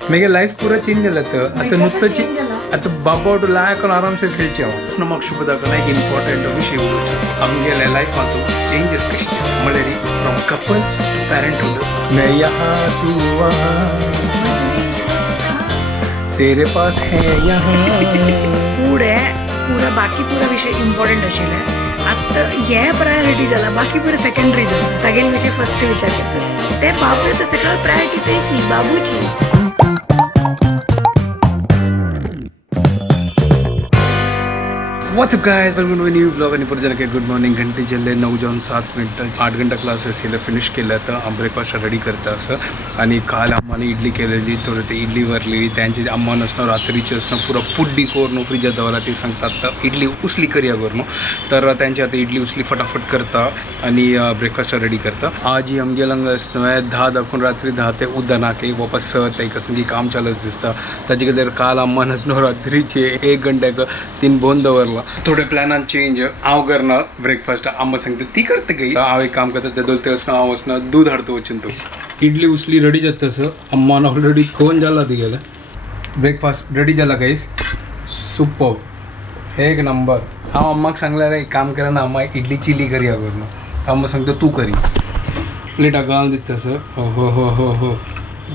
मेगे life पूरा change झालं तर आता नुसतं आता बाबा लायक आरामसे खेळचे हांव म्हाका शुभ दाखोवन एक इम्पॉर्टंट विषय उलोवचो आमगेल्या लायफांतू चेंजीस कशे म्हळ्यार फ्रॉम कपल टू पेरेंटहूड मैं यहाँ तू वहाँ तेरे पास है यहाँ पूरा बाकी पूरा विषय इम्पॉर्टंट आशिल्ले आतां हे प्रायोरिटी जाला बाकी पूरा सेकंडरी जाला सगळ्यां विशय फर्स्ट विचार करतात ते बाबू तर सगळं प्रायोरिटी तेची बाबूची what's up guys welcome to new blog आणि परत जाणके गुड मॉर्निंग घंटे चल्ले 9:07 8 घंटा क्लास आशिल्ले फिनिश केले आता ब्रेकफास्ट रेडी करता असं आणि काल आम्हाला इडली केलेली थोडं ते इडली भरलेली त्यांची अम्मा नसणं रात्रीची असणं पुरा पुड्डी करून फ्रिजात दवरला ती सांगतात तर इडली उसली करूया करून तर त्यांची आता इडली उसली फटाफट करता आणि ब्रेकफास्ट रेडी करता आज ही आमगे लंग असणं 10 दाखवून रात्री 10 ते उद्या की वापस ते कसं की काम चालच दिसतं ताजे खातीर काल अम्मा नसणं रात्रीचे 1 घंट्याक 3 बोन दवरला थोडे प्लॅनान चेंज हांव करना ब्रेकफास्ट अम्मा सांगता ती करता गई हांव एक काम करता ते दोलते वचना हांव वचना दूध हाडतो वचून तो इडली उसली रेडी जाता तसं अम्मान ऑलरेडी कोण जाला ती गेलं ब्रेकफास्ट रेडी जाला गाईस सुपर एक नंबर हांव अम्माक सांगलेलें एक काम करा ना अम्मा इडली चिली करूया करून अम्मा सांगता तू करी प्लेटा घालून दिता तसं हो हो हो हो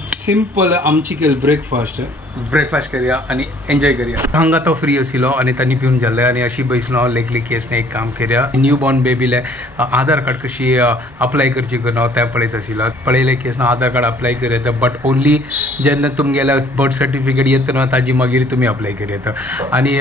सिंपल आमची केली ब्रेकफास्ट करूया आणि एन्जॉय करूया हांगा तो फ्री आशिल्लो आणि तांणी पिवन जाल्ले आणि अशी बसलो हांव लेखली केसने एक काम करूया न्यू बॉर्न बेबीले आधार कार्ड कशी अप्लाय करची करून हांव त्या पळयत आशिल्लो पळयले केस आधार कार्ड अप्लाय करूं येता बट ओन्ली जेन्ना तुमगेल्या बर्थ सर्टिफिकेट येता न्हू ताजी मागीर तुमी अप्लाय करूं येता आणि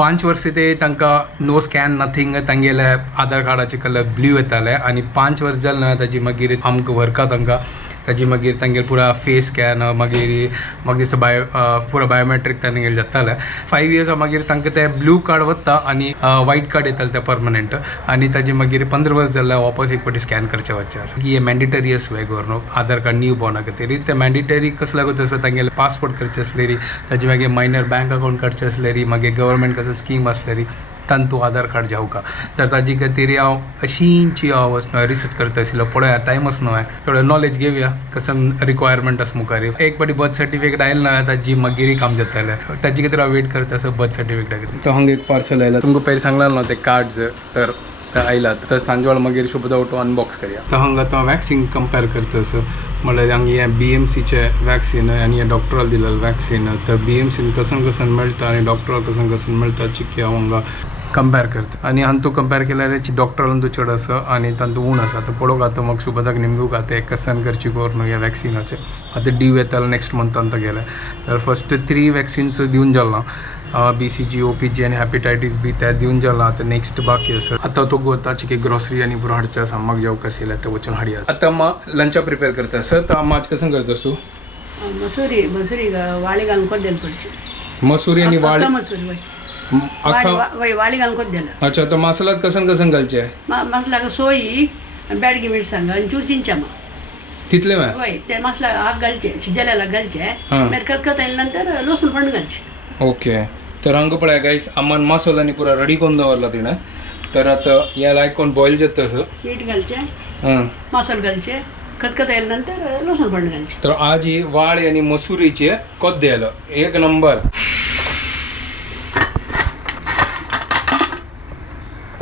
5 वर्ष ते तांकां नो स्कॅन नथींग तांगेले आधार कार्डाचे कलर ब्ल्यू येताले आणि 5 वर्स जालें न्हू ताजी मागीर आमकां वर्का तांकां ताजी मागीर तांगेर पुरा फेस स्कॅन मागीर म्हाका दिसता पुरा बायोमेट्रीक तांगेर जातालें 5 इयर्स मागीर तांकां ते ब्लू कार्ड वता आनी व्हायट कार्ड येतालें ते परमनंट आनी ताजे मागीर 15 वर्स जाल्यार वापस एक फावटी स्कॅन करचें वचचें आसा की हे मॅन्डेटरी आसलें गव्हर्न आधार कार्ड न्यू बॉर्ना खातीर ते मॅन्डेटरी कसं लागून तसो तांगेले पासपोर्ट करचें आसले री ताजे मागीर मायनर बँक अकाउंट काडचें आसलें री मागीर गव्हर्मेंट कसो स्कीम आसले री तांतू आधार कार्ड जावका तर ताजे खातीर हांव अशींची हांव वचना रिसर्च करता आशिल्लो पळोवया टायम आसनो थोडं नॉलेज घेवया कसं रिक्वायरमेंट आसा मुखार एक फावटी बर्थ सर्टिफिकेट आयलें ना ताजी मागीर काम जातालें ताजे खातीर हांव वेट करता आसा बर्थ सर्टिफिकेटा खातीर तो हांगा एक पार्सल आयला तुमकां पयलीं सांगलें न्हू ते कार्ड्स तर आयलात तर सांजे वेळ मागीर शुभ दावटो अनबॉक्स करूया तर हांगा तो वॅक्सीन कंपेर करता असो म्हळ्यार हांगा हे BMCचे वॅक्सीन आनी हे डॉक्टराल दिलेलें वॅक्सीन तर BMCन कसन मेळटा आनी डॉक्टराल कसन मेळटा चिकी हांव हांगा कंपेर करता आनी हांतू कंपेर केल्यार डॉक्टरान तो चड आसा आनी तांतू उण आसा आतां पळोवंक आता म्हाका शुभदाक निमगूक आतां कसन करची करून ह्या वॅक्सिनाचे आतां ड्यू येतालो नेक्स्ट मंथान तो गेले तर फर्स्ट 3 वॅक्सिन्स दिवन जालां BCG OPG आनी हेपेटायटीस बी ते दिवन जालां आतां नेक्स्ट बाकी आसा आतां तो गोताची की ग्रॉसरी आनी पुरो हाडचें आसा म्हाका जेवक आशिल्लें ते वचून हाडया आतां लंचा प्रिपेर करता सर तर आज कसन करता तूं मसुरी वाळी घालून कोद्देल पडची मसुरी आनी वाळी मसुरी वाळी घालून कोद्देल अच्छा तर मसाल्यात कसन घालचे मसाला सोयी बेडगी मिरसांग आणि चुरचिंचामा तितले वय ते मसाला आग घालचे शिजलेला घालचे मागीर खतखत नंतर लसूण पण घालचे ओके तर हांगा पळया गायस अम्मान मसाला आनी पुरा रेडी करून दवरला तिणें तर आतां हे लायक कोण बॉयल जाता तसं मीठ घालचे मसालो घालचे खतखत नंतर लसूण पण घालचे तर आज ही वाळी आनी मसुरीचे कोद्दे आलो एक नंबर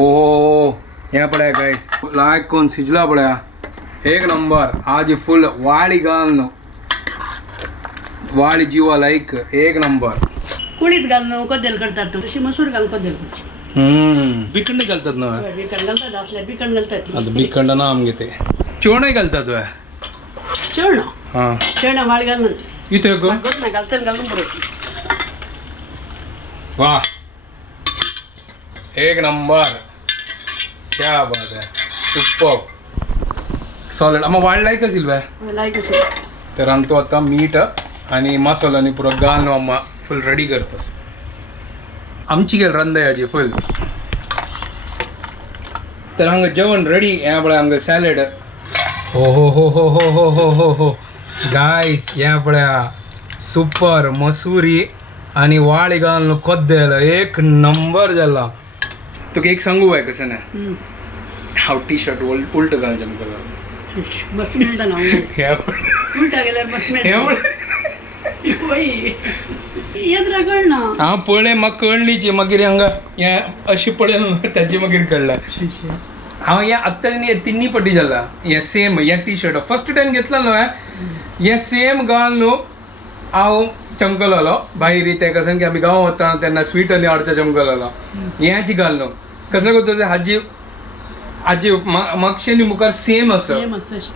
ओ हे पळया गायस लायक कोण शिजला पळया एक नंबर आज फुल वाळी घालून वाळी जीवा लायक एक नंबर कुळीत घालून कोद्देल करतात तशी मसूर घालून कोद्देल करची बिकंड घालतात ना बिकण घालतात असल्या बिकण घालतात आता बिकंड ना आमगे ते चोणय घालतात वे चेवणो हां चेवणा वाळी घालून इथे गो घालतात घालून पडत वाह एक नंबर क्या बात है सुपर सॉलिड आम्हा वाळ लायक आशिल्ल बाय लायक तर आमचो आता मीठ आणि मसाला आनी पुरो घालून आम्हा फुल रेडी करतास आमची गेल रंदयाची फुल तर हांगा जेवण रेडी ह्या पळय आमगे सॅलड हो हो हो हो हो हो हो हो हो गायस ह्या पळया सुपर मसुरी आणि वाळी घालून कोद्देल एक नंबर जाला तुका एक सांगू बाय कसं ना हांव टी शर्ट उलट घालचें म्हाका बस मिळता ना उलटा गेल्यार बस मिळता येत रगड ना हांव पळय म्हाका कळलीची मागीर हांगा हें अशें पळय ताजे मागीर कळला हांव हें आत्तां तिन्नी पटी जाला हें सेम हें टी शर्ट फर्स्ट टायम घेतला न्हू हें सेम घाल न्हू हांव चमकलोलो भायर तेका सांग की आमी गांव वता तेन्ना स्वीट आनी हाडचा चमकलोलो हेंची घाल न्हू कसो करता हाजी मागशे न्ही मुखार सेम आसा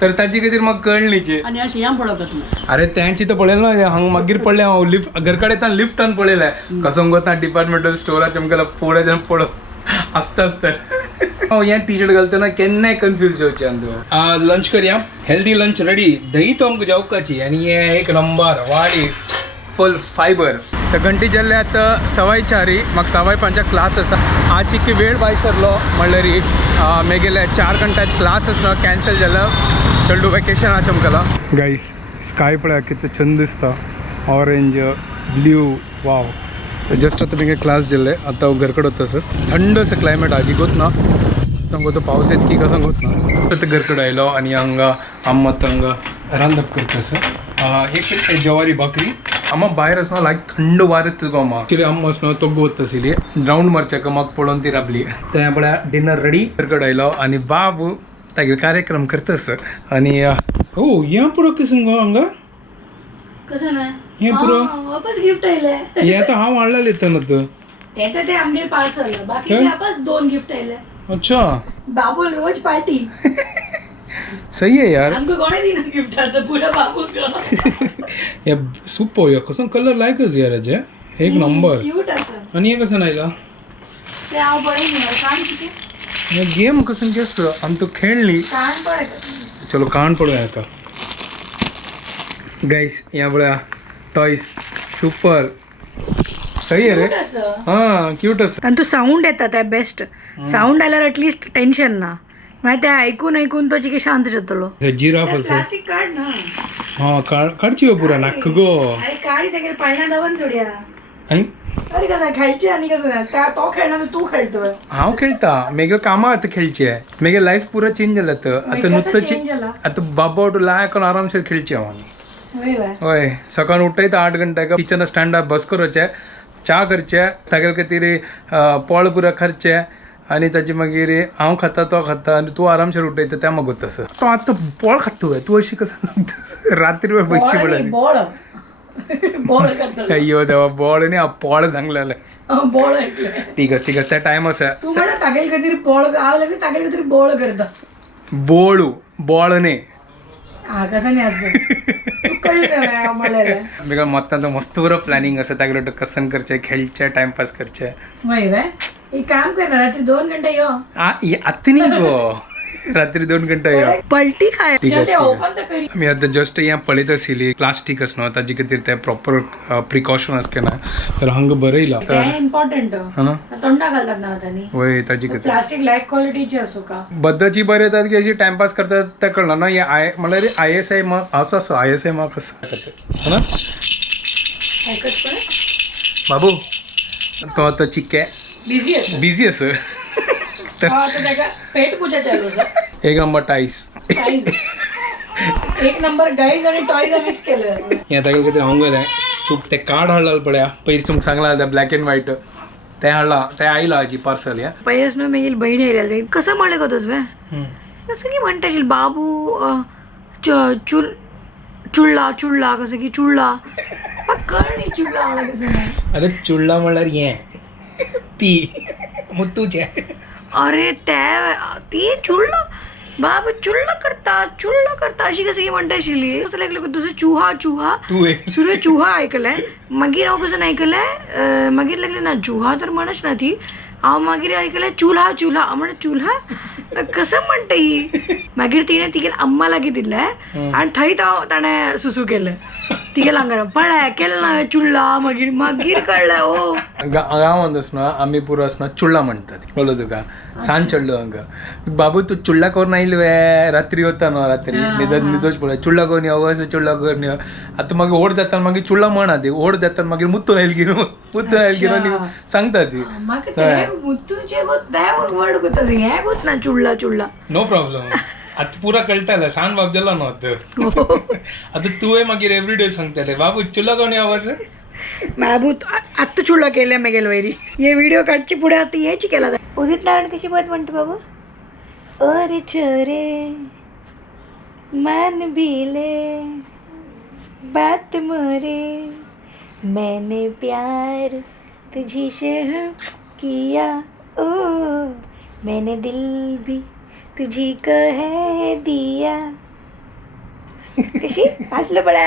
तर ताजे खातीर म्हाका कळलीची आणि अशी या पळोवका तुम्ही अरे त्यांची तर पळयलें ना हांगा मागीर पडलें हांव लिफ्ट घर कडेन येता लिफ्टान पळयलें कसो वता डिपार्टमेंटल स्टोरा चमकला पळय जावन पळो आसता आसता हांव हें टी शर्ट घालतना केन्नाय कन्फ्यूज जावचें तूं लंच करया हेल्दी लंच रेडी दही तो आमकां जेवपाची आनी हें एक नंबर वाडी फुल फायबर तर घंटी जाल्ले आतां सवाय चारी म्हाका सवाय 5 क्लास आसा आज इतकी वेळ भायर सरलो म्हणल्यार मेगेले 4 घंटाचे क्लास आसलो कॅन्सल जालो चेडू वेकेशन चमकला गाईस स्काय पळय कितें छंद दिसता ऑरेंज ब्ल्यू वाव जस्ट आतां मेगे क्लास जाल्ले आतां हांव घर कडेन वता सर थंड असं क्लायमेट आजी गोत ना सांगतो पावस येतकी का सांगत ना तर घर कडेन आयलो आनी हांगा अम्मा हांगा रांदप करता सर एक जवारी भाकरी अम्मा भायर आसना लायक थंड वारें तुका अम्मा एक्चुली अम्मा आसना तोग वता आशिल्ली रावंड मारच्याक म्हाका पळोवन ती राबली त्या म्हळ्यार डिनर रेडी घर कडेन आयलो आनी बाबू तागे कार्यक्रम करता सर आनी ओ हें पुरो कसं गो हांगा कसं ना हें पुरो वापस गिफ्ट आयले हें आतां हांव हाडलेलें तेन्ना ते आमगे पार्सल बाकी वापस 2 गिफ्ट आयले अच्छा बाबूल रोज पार्टी सही है यार हमको कोणे दिना गिफ्ट आता पूरा बाबूल का या सुपर या कसं कलर लायकच यार हेजे एक नंबर क्यूट असं आणि हे कसं नायला ते हांव पळय कान किती हे गेम कसं केस आम तो खेळली कान पळय चलो कान पडूया आता गाइस या बळा टॉयज सुपर सही आहे रे हां क्यूट असं आणि तो साऊंड येतात आहे बेस्ट साऊंड आल्यावर ॲटलिस्ट टेन्शन ना माहिती ते ऐकून ऐकून तो चिके शांत जातलो जिराफ असं प्लास्टिक काढ ना हां काढची पुरा नाक गो अरे काढी ते पाळणा दवन जोड्या आणि अरे कसं खेळचे आणि कसं त्या तो खेळणार तू खेळतोय हांव खेळता मेगे कामां आतां खेळचे मेगे लायफ पुरा चेंज जाला आतां नुस्तें आतां बाबा लायक आरामसेर खेळचे हांव आनी हय सकाळी उठयता 8 घंटे किचन स्टँड बस करचे च्या करचे तागे खातीर पोळ पुरा करचे आनी ताचे मागीर हांव खाता तो खाता आनी तूं आरामसेर उठयता त्या मागूत तसं तो आतां पोळ खातो तूं अशी कसं रात्री वेळ बसची पडली अय्यो देवा बॉल न्ही पोळ सांगलेले ठीक आहे त्या टायम आसा तू म्हणा तागेल खातीर पोळ हांव लगेच तागेल खातीर बोळ करता बोळू बॉल न्ही हा कसं नाही असं मेगा मत्ता तो मस्त बरो प्लॅनिंग आसा तागेलो कसन करचे खेळचे टाइमपास करचे एक काम करना रात्री 2 घंटे यो आत्ता न्ही गो रात्री 2 घंटे यो पलटी खाय मी आता जस्ट हें पळयत आशिल्ली प्लास्टीक आसना ताजे खातीर ते प्रॉपर प्रिकॉशन आसके ना तर हांगा बरं येयला इम्पॉर्टंट तोंडा घालतात ना आतां वय ताजे खातीर प्लास्टिक लायक क्वालिटीची असो का बद्दची बरें येतात की अशी टायमपास करतात ते कळना ना हे म्हळ्यार ISI मार्क असो आसा ISI मार्क आसा ना बाबू तो आतां चिक्के बिझी आसा पेट पूजा चालू एक नंबर टाईस एक नंबर गाईज आणि टॉयज मिक्स केलं हें तागे खातीर हांव गेलें सूप ते कार्ड हाडला पळया पयस तुमकां सांगला ब्लॅक एंड व्हाईट ते हाडला ते आयला हाजी पार्सल या पयस न्हू मेगील बहीण येयल्या कसं म्हणलें गो तुझं कसं की म्हणटा आशिल्ली बाबू चुडला चुडला कसं की चुडला कळ न्ही चुडला म्हणल्यार कसं अरे चुडला म्हणल्यार हें ती मुत्तूचे अरे ती चुडला बाबा चुडला करता अशी कशी की म्हणटा आशिल्ली कसं लागलं तुझं चुहा सुरू चुहा ऐकलंय मागीर हांव कसं आयकलें मागीर लागलें ना चुहा तर म्हणच ना ती हांव मागीर आयकलें चुल्हा म्हण चुल्हा कसं म्हणटा ही मागीर तिणें तिगे अम्मा लागीं दिलें आनी थंय ताणें सुसू केलें तिगे लांगडा पळय केलें ना चुडला मागीर कळलें ओ गांवांत आसना आमी पुरो आसना चुडला म्हणटात कळ्ळो तुका सांज चडलो हांगा बाबू तूं चुडला करून आयले रात्री वता न्हू रात्री न्हिदोच पळय चुडला करून यो चुडला करून यो आतां मागीर ओड जाता मागीर चुडला म्हणा ती ओड जाता मागीर मुत्तून आयली गिरो सांगता ती मुत्तूचे वर्ड कोतास हें कोत ना चुडला नो प्रॉब्लेम आता पुरा कळटाला सांग बाब दिला नव्हतं आता तुवें मागीर एवरीडे सांगतले बाबू चुला कोण आवाज बाबू आत्ता चुळा केल्या मेगेल वैरी हे व्हिडिओ काढची पुढे आता यायची केला उदित नारायण कशी बात म्हणते बाबू अरे छोरे मान भीले बात मोरे मैंने प्यार तुझी से किया ओ मैंने दिल भी तुझी को है दिया कशी हसलं पडा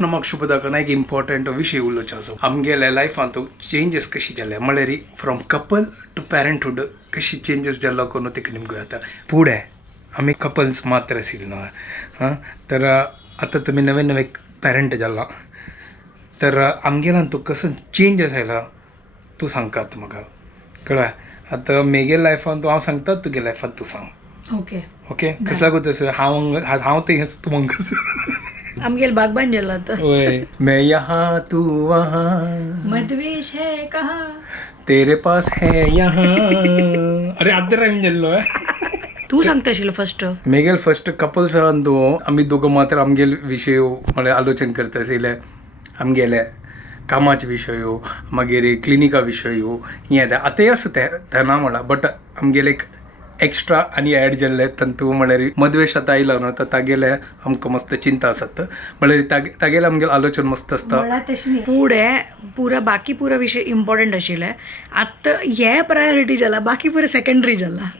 म्हाका शुभ दाखोवन एक इम्पॉर्टंट विशय उलोवचो आसा आमगेल्या लायफान तो चेंजीस कशी जाल्या म्हळ्यार फ्रॉम कपल टू पॅरंटहूड कशी चेंजीस जाल्लो कोण ते निमगे आतां फुडें आमी कपल्स मात्र आशिल्ले न्हू हां तर आतां तुमी नवे नवे पॅरंट जाला तर आमगेल्यान तो कसो चेंजीस आयला तूं सांगता आतां म्हाका कळ्ळें आतां मेगे लायफान तूं हांव सांगता तुगे लायफान तूं सांग ओके ओके कसला गो तसो हांव ते तूं मंगस आमगेल बागबान जाला आता ओए मैं यहाँ तू वहाँ मधवेश है कहा तेरे पास है यहाँ अरे आदर राहीन जाल्लो तू सांगता आशिल्लो फर्स्ट मेगेल फर्स्ट कपल्स तू आमी दोघं मात्र आमगेल विशय म्हळ्यार आलोचन करता आशिल्ले आमगेले कामाचे विशयो मागीर क्लिनिका विशयो हें आतांय आसा ते ना म्हणा बट आमगेले एक एक्स्ट्रा आनी ॲड जाल्ले तंतू म्हळ्यार मद्वेश आतां आयला न्हू तर तागेले आमकां मस्त चिंता आसात म्हळ्यार तागेले आमगेले आलोचन मस्त आसता पुढे बाकी पुरा विषय इम्पॉर्टंट आशिल्ले आतां हे प्रायोरिटी जाला बाकी पुरे सेकंडरी जाला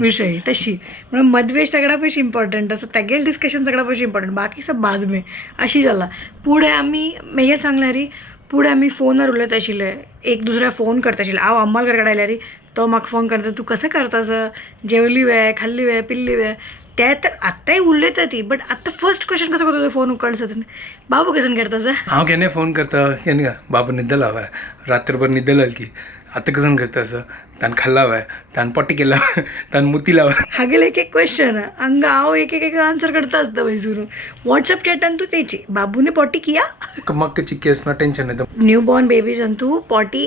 विषय तशी म्हणून मद्वेश सगळ्या पयशे इम्पॉर्टंट आसा तेगेले डिस्कशन सगळ्या पयशे इम्पॉर्टंट बाकी सब बाद में अशी जाला पुढे आमी मेगेल सांगल्यार पुढे आमी फोनार उलयत आशिल्ले एक दुसऱ्या फोन करता आशिल्ले हांव अम्माल घरा कडेन आयल्यार तो म्हाका फोन करता तूं कसं करतास जेवली वे खाल्ली वे पिल्ली वे ते तर आत्ताय उलयता ती बट आत्तां फर्स्ट क्वेश्चन कसो करता फोन उखडसा बाबू कसन करतास हांव केन्ना फोन करता केन्ना का बाबू न्हिदला हय रात्रभर न्हिदला की आतां कसन करता असं तान खाल्ला हय तान पोटी केला तान मुतीला हय हागेल एक एक क्वेश्चन हांगा हांव एक एक आन्सर करता आसता वयसून वॉट्सअप चॅटान तूं तेची बाबूने पोटी किया म्हाका चिक्की आसना टेंशन येता न्यू बॉर्न बेबीजान तूं पोटी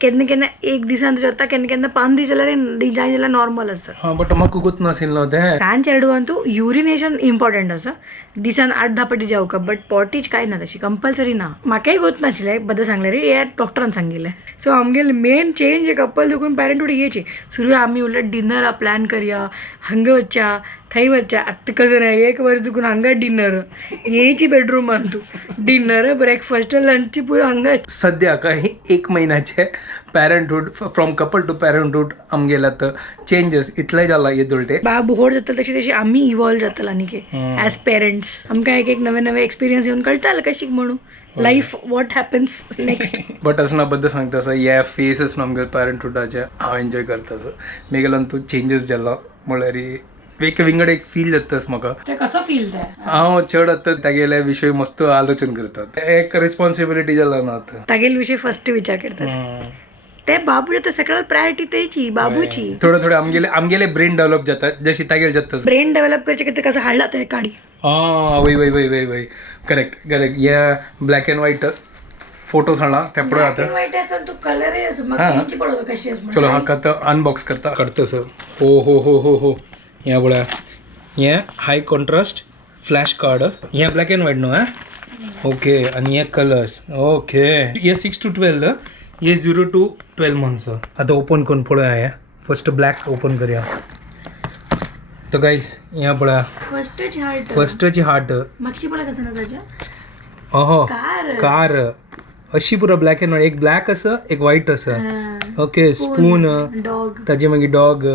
केन्ना केन्ना एक दिसान जाता केन्ना केन्ना 5 दीस जाल्यार जाय जाल्यार नॉर्मल आसता हां बट म्हाका गोत नाशिल्लो तें सांज चेडवान तूं युरिनेशन इम्पॉर्टंट आसा दिसान 8-10 पाटी जेवका बट पॉटीच कांय ना तशी कंपल्सरी ना म्हाकाय गोत नाशिल्लें बद्दल सांगल्यार हे डॉक्टरान सांगिल्लें सो आमगेले मेन चेंज कपल देखून पॅरंटहूड येची सुरू आमी उलट डिनर प्लॅन करया हांगा वच्चा थंय वच्चा आत्तां कसं नाही 1 वर्स दुखून हांगा डिनर येची बेडरूमान तूं डिनर ब्रेकफास्ट लंच पुरो हांगा सद्याक एक म्हयन्याचे पॅरंटहूड फ्रॉम कपल टू पॅरंटहूड आमगेले आतां चेंजीस इतले जाला येदोळटे बाबू व्हड जातलो तशी तशी आमी इवॉल्व जातला न्ही के ॲज पेरंट्स आमकां एक नवे नवे एक्सपिरियन्स येवन कळटालें कशीक म्हणून life what happens next but असं ना बद्दल सांगता असं ह्या फेसस न्हू आमगेले पॅरंटहूडाचे हांव एन्जॉय करता असं मेगेल्यान तूं चेंजीस जाला म्हळ्यार एक विंगड एक फील जातास म्हाका ते कसो फील ते हांव चड आतां तागेले विशय मस्त आलोचन करता एक रिस्पॉन्सिबिलिटी जाला न्हू आतां तागेल विशय फर्स्ट विचार करतात ते बाबू जाता सगळ्यात प्रायोरिटी तेची बाबूची थोडं थोडं आमगेले ब्रेन डेव्हलप जाता जशी तागेले जाता ब्रेन डेव्हलप करचे कितें कसं हाडला ते काडी वय वय वय वय वय करेक्ट या ब्लॅक अँड व्हाईट फोटोज हाडला ते पळय आतां वाईट आसता तू कलर असं म्हाका तेंची पळोवं कशी आसा चलो हाका आतां अनबॉक्स करता सर हो हो हो हो हो ह्या पळय हें हाय कॉन्ट्रास्ट फ्लॅश कार्ड हें ब्लॅक अँड व्हाईट न्हू हां ओके आनी हे कलर्स ओके हे 6 to 12 हे 0 to 12 months आतां ओपन करून पळोवया हें फर्स्ट ब्लॅक ओपन करया तो गायस हें पळया फर्स्टची हार्ट मागची पळय कसं ना ताच्या अहो कार अशी पुरो ब्लॅक अँड व्हाईट एक ब्लॅक आसा एक व्हाईट आसा ओके स्पून डॉग ताजे मागीर डॉग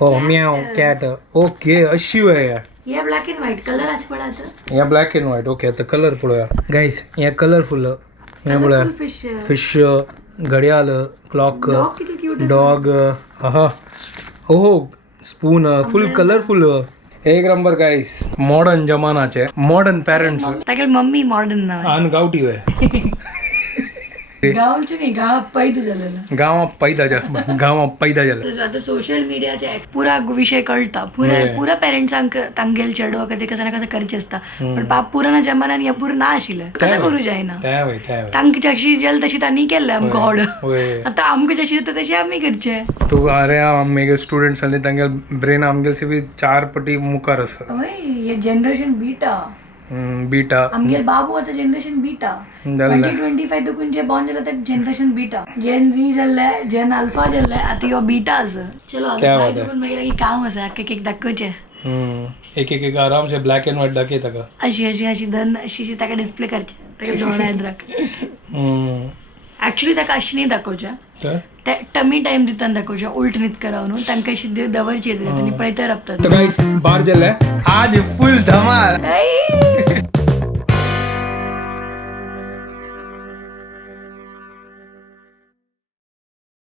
हो म्याव कॅट ओके अशी वय हे ब्लॅक अँड व्हाईट कलर आज पळय आता हे ब्लॅक अँड व्हाईट ओके आता कलर पळोवया गायस हे कलरफुल हे पळया फिश घडियाळ क्लॉक डॉग आहा ओहो स्पून फुल कलरफुल एक नंबर गायस मॉडर्न जमानाचे मॉडर्न पॅरेंट्स तागेल मम्मी मॉडर्न ना आन गावठी वय गावचे नाही गाव पैद झालेलं गावा पैदा झाला आता सोशल मीडियाचे पुरा विषय कळता पुरा पेरेंट्सांक तांगेल चेडवा कधी कसं ना कसं करचे असता पण बाप पुराना जमान्यान या पूर ना आशिल्लं कसं करू जायना तांक जशी जल तशी तांणी केलं आमकां हॉड आता आमकां जशी येता तशी आम्ही करचे तू अरे आमगे स्टुडंट्स आले तांगे ब्रेन आमगेल बी 4 पटी मुखार आसा हे जनरेशन बीटा आमगेल बाबू आता जनरेशन बीटा 2025 देखून जे बॉर्न झालं ते जनरेशन बीटा जेन झी जाल्ले जेन अल्फा जाल्ले आता यो बीटा आसा चलो आता देखून मागीर की काम आसा एक दाखोवचे एक आराम से ब्लॅक अँड व्हाईट दाखय ताका अशी धन अशी ताका डिस्प्ले करचे ताका दोन राख ऍक्च्युली ताका अशी नाही दाखोवच्या ते टमी टाइम दितान दाखोवच्या उलट न्हीत करा न्हू तांकां अशी दवरची येतली आनी पळयता रपतात गाइस बार जाल्ले आज फुल धमाल